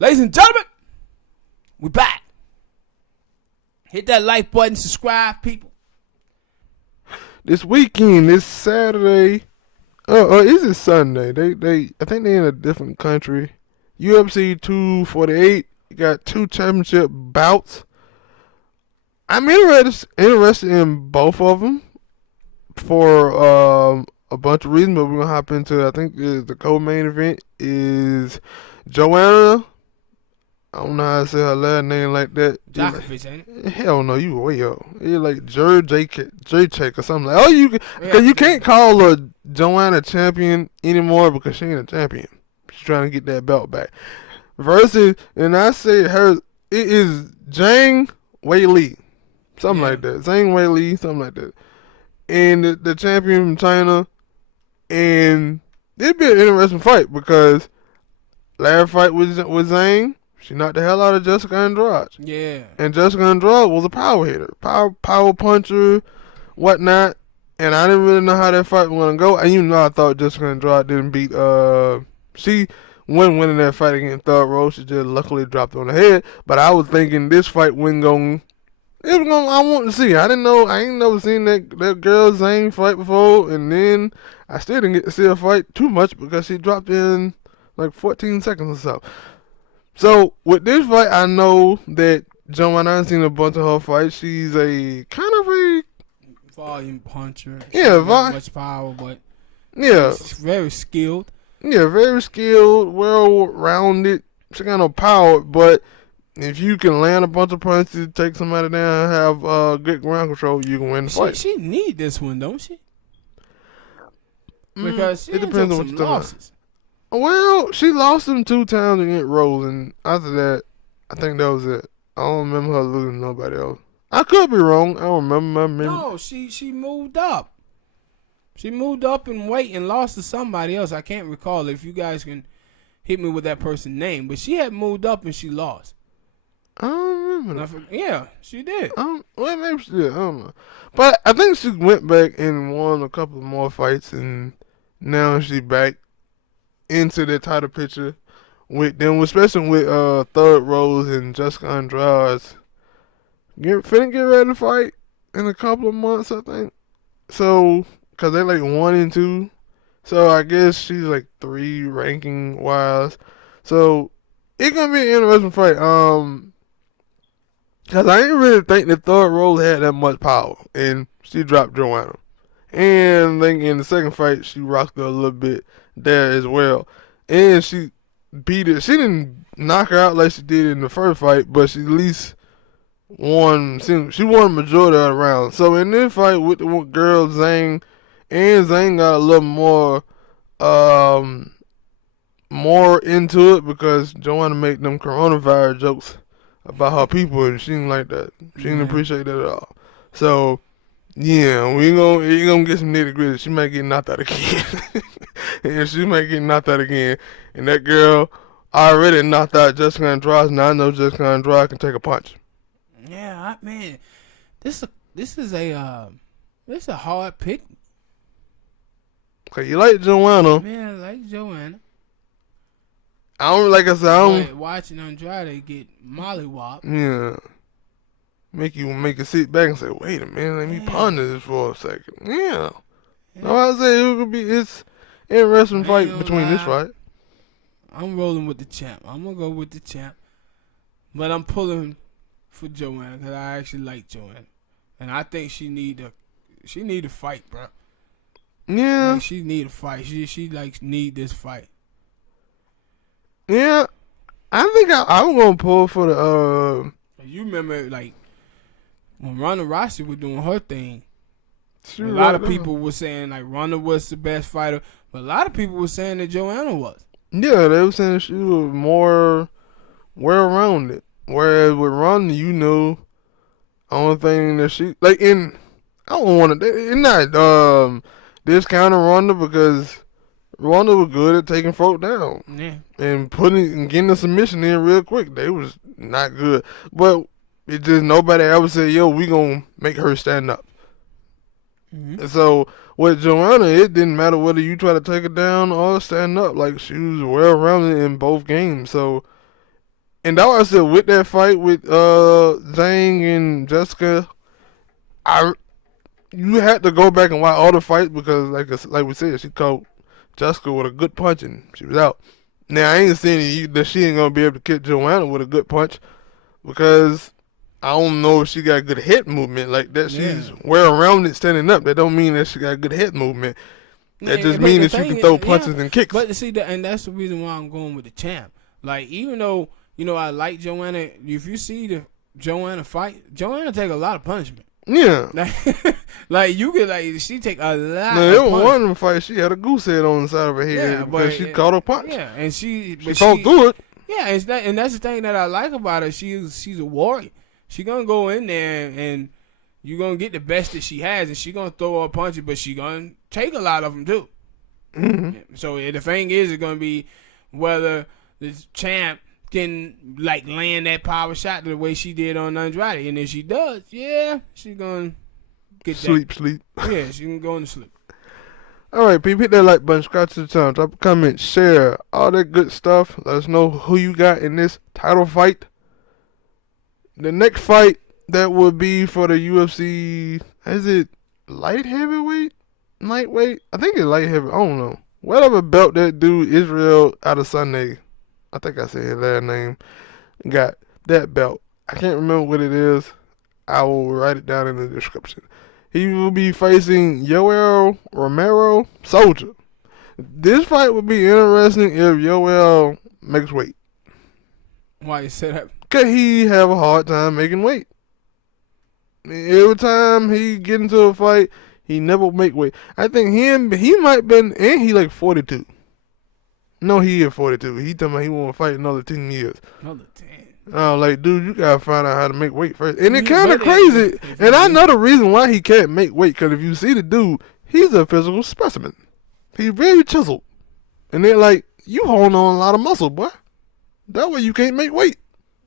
Ladies and gentlemen, we back. Hit that like button, subscribe, people. This weekend, this Saturday, is it Sunday? I think they in a different country. UFC 248 got 2 championship bouts. I'm interested in both of them for a bunch of reasons, but we're gonna hop into. I think the co-main event is Joanna. I don't know how to say her last name like that. Djokovic, ain't it? Hell no, you way up. You're like Jedrzejczyk or something like. Because you can't call her Joanna champion anymore because she ain't a champion. She's trying to get that belt back. Versus, and I say her, it is Zhang Weili, something like that. Zhang Weili, something like that. And the champion from China, and it'd be an interesting fight because last fight with Zhang. She knocked the hell out of Jessica Andrade. Yeah. And Jessica Andrade was a power hitter. Power puncher, whatnot. And I didn't really know how that fight was going to go. And you know I thought Jessica Andrade didn't beat... She wasn't winning that fight against Third Row. She just luckily dropped on the head. But I was thinking this fight wasn't going... It was going... I wanted to see. I ain't never seen that girl Zhang fight before. And then I still didn't get to see her fight too much because she dropped in like 14 seconds or so. So, with this fight, I know that Joanna, I've seen a bunch of her fights. She's a kind of a... volume puncher. Yeah, not much power, but... Yeah. She's very skilled. Yeah, very skilled, well-rounded. She got no power, but if you can land a bunch of punches, take somebody down, and have good ground control, you can win the fight. She need this one, don't she? Because she it depends on what some you're losses. Well, she lost them 2 times against Rose, and after that, I think that was it. I don't remember her losing to nobody else. I could be wrong. I don't remember my memory. No, she moved up. She moved up in weight and lost to somebody else. I can't recall if you guys can hit me with that person's name, but she had moved up and she lost. I don't remember. Yeah, she did. Well, maybe she did. I don't know. But I think she went back and won a couple more fights, and now she's back into the title picture with them, especially with Third Rose and Jessica Andrade. Finna get ready to fight in a couple of months, I think. So, because they're like 1 and 2. So, I guess she's like 3 ranking wise. So, it's going to be an interesting fight. Because I didn't really think that Third Rose had that much power. And she dropped Joanna. And I think in the second fight, she rocked her a little bit there as well. And she beat it. She didn't knock her out like she did in the first fight, but she at least won. She won the majority of the rounds. So in this fight with the girl Zhang, and Zhang got a little more into it because Joanna made them coronavirus jokes about her people, and she didn't like that. She didn't appreciate that at all. So yeah, you're gonna get some nitty gritty. She might get knocked out again. And she might get knocked out again. And that girl already knocked out Jessica Andrade. Now I know Jessica Andrade can take a punch. Yeah, man. This is a hard pick. Okay, you like Joanna. Yeah, I like Joanna. Like I said, But watching Andrade get mollywopped. Yeah. Make you sit back and say, wait a minute, let me ponder this for a second. Yeah. No, I say it's interesting fight between this fight. I'm rolling with the champ. I'm gonna go with the champ, but I'm pulling for Joanna because I actually like Joanna, and I think she need to fight, bro. Yeah. Like, she need a fight. She like need this fight. Yeah. I think I'm gonna pull for the You remember like when Ronda Rousey was doing her thing. A Right lot of people were saying like Ronda was the best fighter, but a lot of people were saying that Joanna was. Yeah, they were saying she was more well-rounded. Whereas with Ronda, only thing that she like I don't want to. It's not discounting Ronda because Ronda was good at taking folk down. Yeah. And getting the submission in real quick. They was not good, but it just nobody ever said, "Yo, we gonna make her stand up." Mm-hmm. So with Joanna, it didn't matter whether you try to take her down or stand up. Like she was well rounded in both games. So And that was I said with that fight with Zhang and Jessica, you had to go back and watch all the fights because like we said, she caught Jessica with a good punch and she was out. Now I ain't saying that she ain't gonna be able to kick Joanna with a good punch because I don't know if she got good head movement like that. She's well-rounded standing up. That don't mean that she got good head movement. That just means that you can throw punches and kicks. But see, and that's the reason why I'm going with the champ. Like, even though, I like Joanna, if you see the Joanna fight, Joanna take a lot of punishment. Yeah. Like you could, she take a lot of punishment. One of them fights, she had a goose head on the side of her head because she caught a punch. Yeah, and she fought through it. Yeah, and that's the thing that I like about her. She's a warrior. She gonna go in there and you're gonna get the best that she has, and she gonna throw her punches, but she gonna take a lot of them too. Mm-hmm. So the thing is, it's gonna be whether the champ can land that power shot the way she did on Andrade, and if she does, she's gonna get sleep. Yeah, she can go into sleep. All right, people, hit that like button, scratch the channel, drop a comment, share, all that good stuff. Let us know who you got in this title fight. The next fight that would be for the UFC, is it light heavyweight? Lightweight? I think it's light heavy. I don't know. Whatever belt that dude Israel Adesanya, I think I said his last name, got that belt. I can't remember what it is. I will write it down in the description. He will be facing Yoel Romero, Soldier. This fight would be interesting if Yoel makes weight. Why you say that? Because he have a hard time making weight. Every time he get into a fight, he never make weight. I think he might been, and he like 42. No, he is 42. He talking about he want to fight another 10 years. Another 10. Oh, like, dude, you got to find out how to make weight first. And it kind of crazy. And I know the reason why he can't make weight, because if you see the dude, he's a physical specimen. He's very chiseled. And they're like, you holding on a lot of muscle, boy. That way you can't make weight.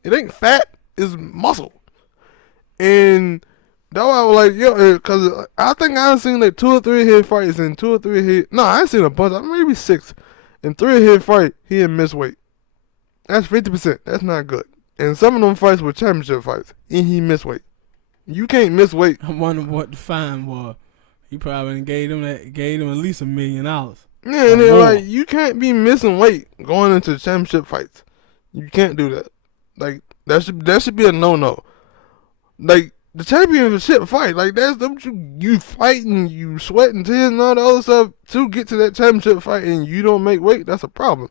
It ain't fat, it's muscle. And that's why I was like, yo, because I think I've seen like 2 or 3 head fights and 2 or 3 head. No, I ain't seen a bunch. Maybe 6. In 3 head fight, he didn't miss weight. That's 50%. That's not good. And some of them fights were championship fights, and he missed weight. You can't miss weight. I wonder what the fine was. He probably gave him at least $1 million. Yeah, and they're like, you can't be missing weight going into championship fights. You can't do that. Like, that should be a no-no. Like, the championship fight, like, that's you fighting, you sweating tears and all the other stuff to get to that championship fight, and you don't make weight. That's a problem.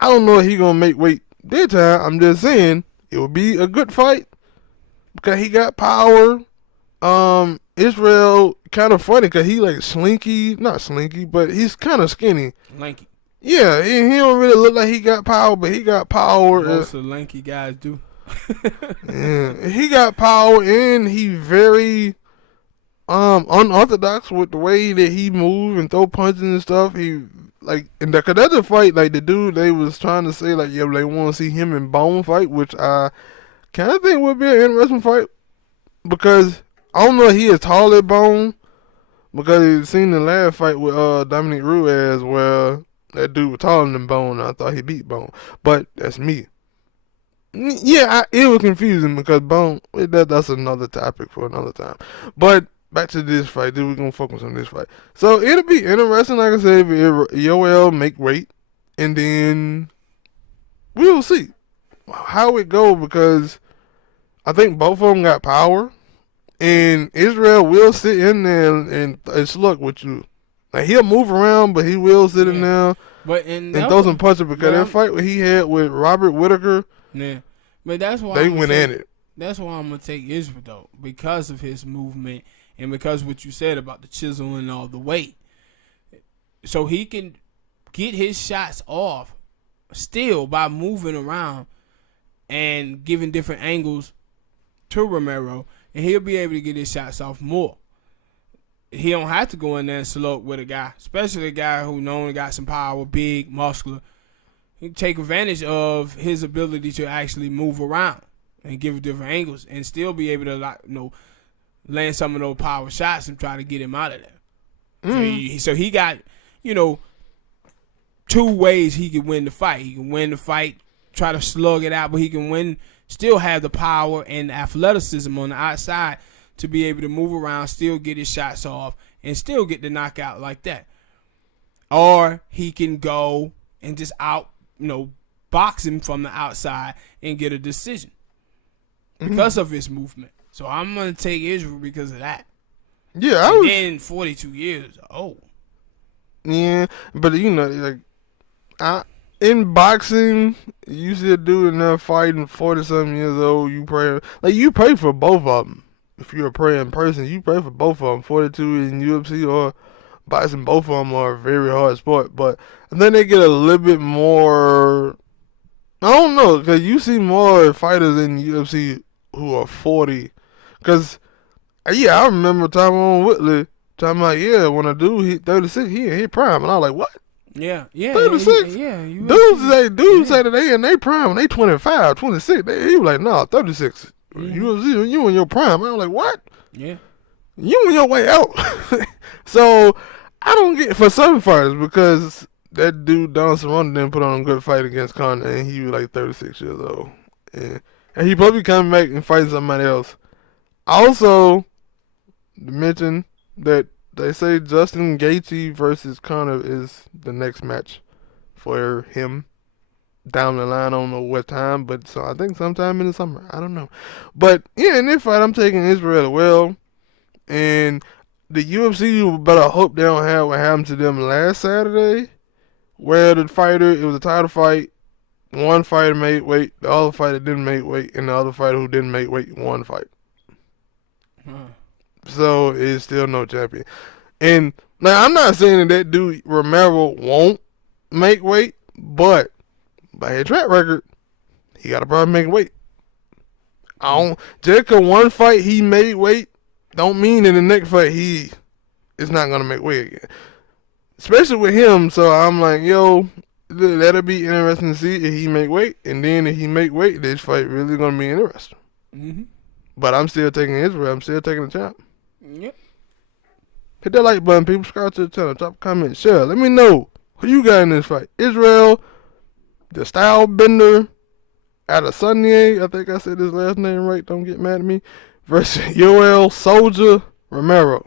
I don't know if he gonna make weight this time. I'm just saying it would be a good fight because he got power. Israel kind of funny because he like not slinky, but he's kind of skinny. Lanky. Yeah, he don't really look like he got power, but he got power. Most of the lanky guys do. Yeah, he got power, and he very unorthodox with the way that he move and throw punches and stuff. He like in the other fight, like the dude they was trying to say like, yeah, they want to see him and Bone fight, which I kind of think would be an interesting fight because I don't know if he is tall as Bone because you seen the last fight with Dominic Ruiz where that dude was taller than Bone. And I thought he beat Bone, but that's me. Yeah, it was confusing because Bone. That's another topic for another time. But back to this fight, dude. We're gonna focus on this fight. So it'll be interesting, like I said, if Yoel make weight, and then we'll see how it go because I think both of them got power, and Israel will sit in there and slug with you. Like he'll move around, but he will sit in there and throw some punches because that fight he had with Robert Whitaker. Yeah, but that's why they went at it. That's why I'm gonna take Israel though, because of his movement and because of what you said about the chisel and all the weight, so he can get his shots off still by moving around and giving different angles to Romero, and he'll be able to get his shots off more. He don't have to go in there and slope with a guy, especially a guy who known got some power, big, muscular. He take advantage of his ability to actually move around and give different angles and still be able to land some of those power shots and try to get him out of there. Mm. So he got, 2 ways he could win the fight. He can win the fight try to slug it out, but he can win, still have the power and athleticism on the outside to be able to move around, still get his shots off, and still get the knockout like that. Or he can go and just box him from the outside and get a decision because of his movement. So I'm going to take Israel because of that. Yeah, and then 42 years. Oh. Yeah, but in boxing, you see a dude in there fighting 40-something years old. You pray for both of them. If you're a praying person, you pray for both of them. 42 in UFC or boxing, both of them are a very hard sport. But then they get a little bit more. I don't know, because you see more fighters in UFC who are 40. Because, I remember Tyrone Woodley talking about, when a dude hit 36, he in his prime. And I was like, what? Yeah. 36? Yeah. Dudes say that they in their prime when they 25, 26. He was like, no, 36. UFC, you in your prime. I was like, what? Yeah. You in your way out. So, I don't get, for some fighters, because that dude, Don Cerrone, didn't put on a good fight against Conor, and he was like 36 years old. And he probably coming back and fighting somebody else. Also, to mention that they say Justin Gaethje versus Conor is the next match for him down the line. I don't know what time, but so I think sometime in the summer. I don't know. But, in this fight, I'm taking Israel as well. And the UFC better hope they don't have what happened to them last Saturday, where it was a title fight. One fighter made weight, the other fighter didn't make weight, and the other fighter who didn't make weight won fight. So it's still no champion. And now I'm not saying that dude Romero won't make weight, but by his track record, he got a problem making weight. Just 'cause one fight he made weight, don't mean in the next fight he is not gonna make weight again. Especially with him, so I'm like, that'll be interesting to see if he make weight, and then if he make weight, this fight really gonna be interesting. Mm-hmm. But I'm still taking Israel. I'm still taking the champ. Yep. Hit that like button, people. Subscribe to the channel. Drop a comment. Share. Let me know who you got in this fight. Israel, the style bender, Adesanya, I think I said his last name right. Don't get mad at me. Versus Yoel Soldier Romero.